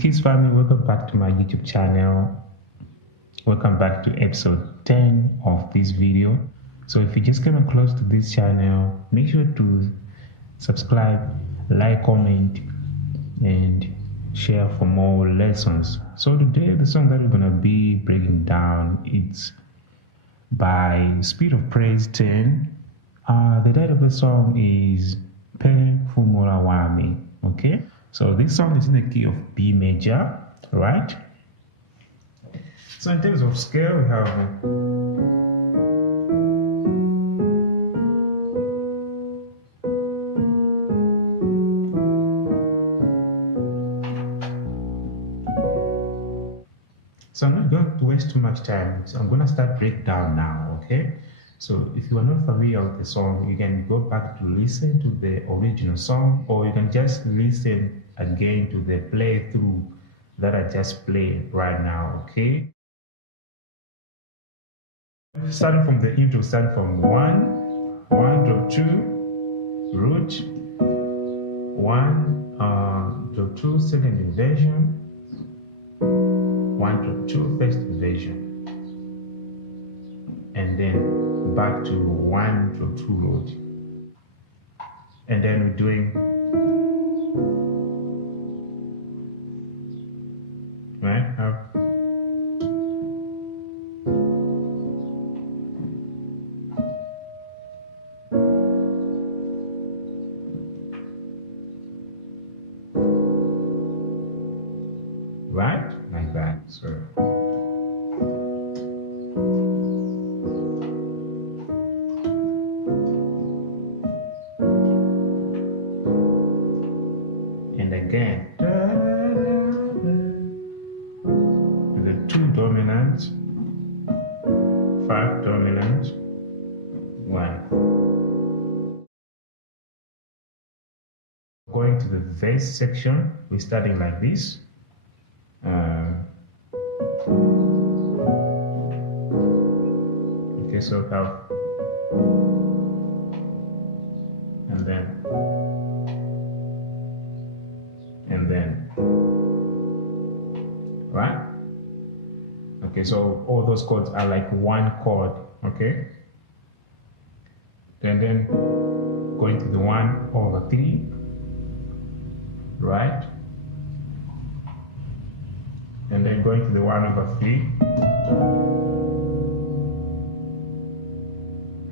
Kids family, welcome back to my YouTube channel. Welcome back to episode 10 of this video. So if you just came close to this channel, make sure to subscribe, like, comment, and share for more lessons. So today the song that we're gonna be breaking down, it's by Spirit of Praise 10. The title of the song is mphefumulo wami. Okay, so this song is in the key of B major, right? So in terms of scale, we have so I'm not going to waste too much time. So I'm going to start breakdown now, okay? So if you are not familiar with the song, you can go back to listen to the original song, or you can just listen again to the playthrough that I just played right now, okay? Starting from the intro, starting from 1 drop 2, root, 1 drop 2, second inversion, 1 drop 2, first inversion, and then back to 1 drop 2 root, and then we're doing right up, right, like that. So and again the 2 dominant, 5 dominant, 1. Going to the verse section, we're starting like this. Okay, so have, and then, right? Okay, so all those chords are like one chord, okay? And then going to the 1 over 3, right? And then going to the 1 over 3,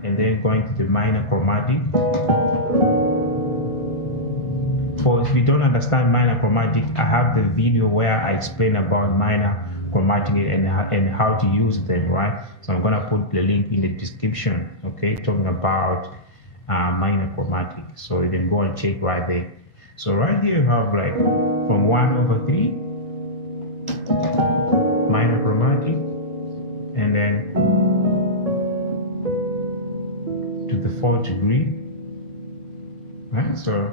and then going to the minor chromatic, if you don't understand minor chromatic, I have the video where I explain about minor chromatic and how to use them, right? So I'm gonna put the link in the description, okay, talking about minor chromatic. So you can go and check right there. So right here you have like from 1/3 minor chromatic, and then to the 4th degree, right? So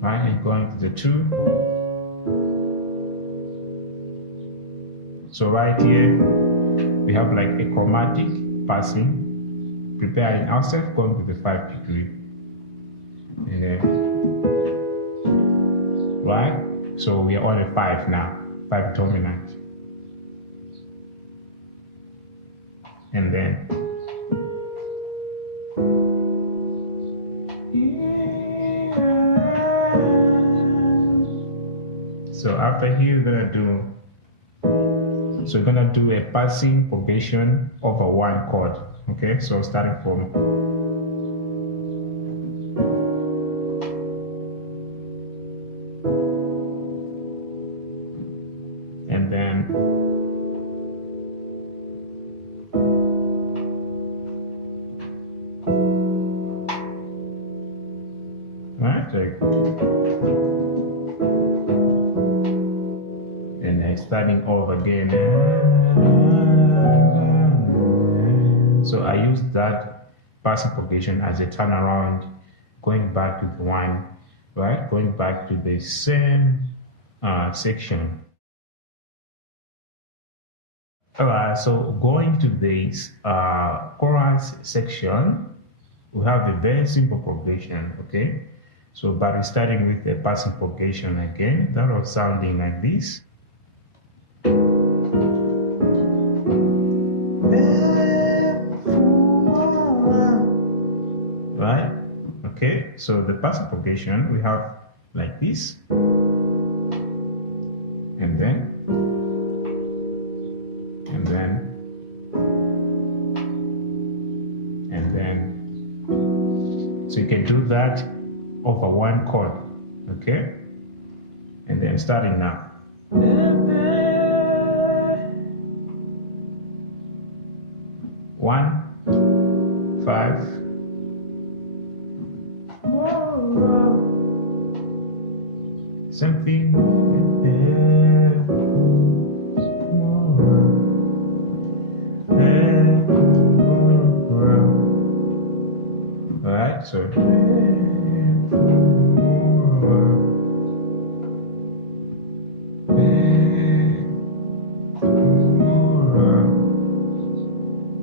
right, and going to the 2. So right here we have like a chromatic passing, preparing ourselves, going to the 5th degree, and then right. So we are on a 5 now, 5 dominant, and then so after here we're gonna do a passing progression over one chord. Okay, so starting from and then right, and then starting over again. So I use that passing progression as a turnaround, going back to the 1, right? Going back to the same section. Alright, so going to this chorus section, we have a very simple progression, okay? So, but we're starting with a passing progression again. That was sounding like this. Right? Okay, so the passing progression we have like this, and then, so you can do that over one chord, okay? And then starting now. 1, 5. Something. Alright, so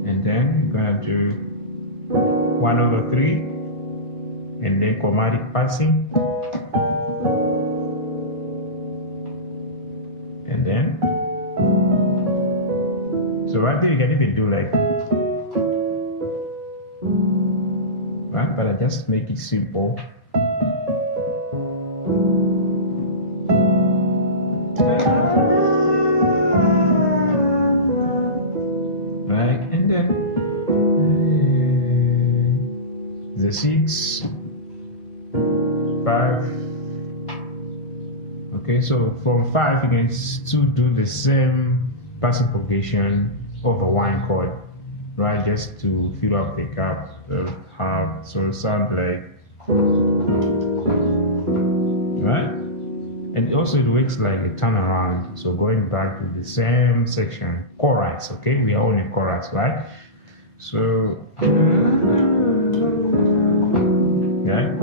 and then we're gonna do 1/3 and then chromatic passing, and then so right there you can even do like right, but I just make it simple. Right, and then the 6, 5. Okay, so from 5 you can still do the same passing progression over one chord, right? Just to fill up the gap of how so sound like, right? And also it works like a turnaround. So going back to the same section, chorus. Okay, we are on a chorus, right? So yeah.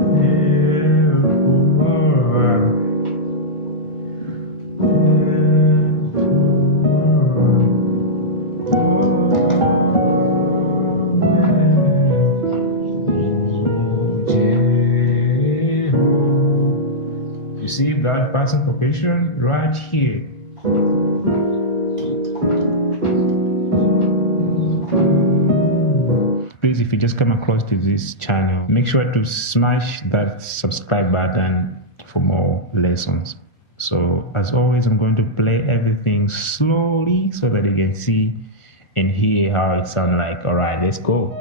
You see that passing progression right here. Please, if you just come across to this channel, make sure to smash that subscribe button for more lessons. So as always, I'm going to play everything slowly so that you can see and hear how it sounds like. All right, let's go.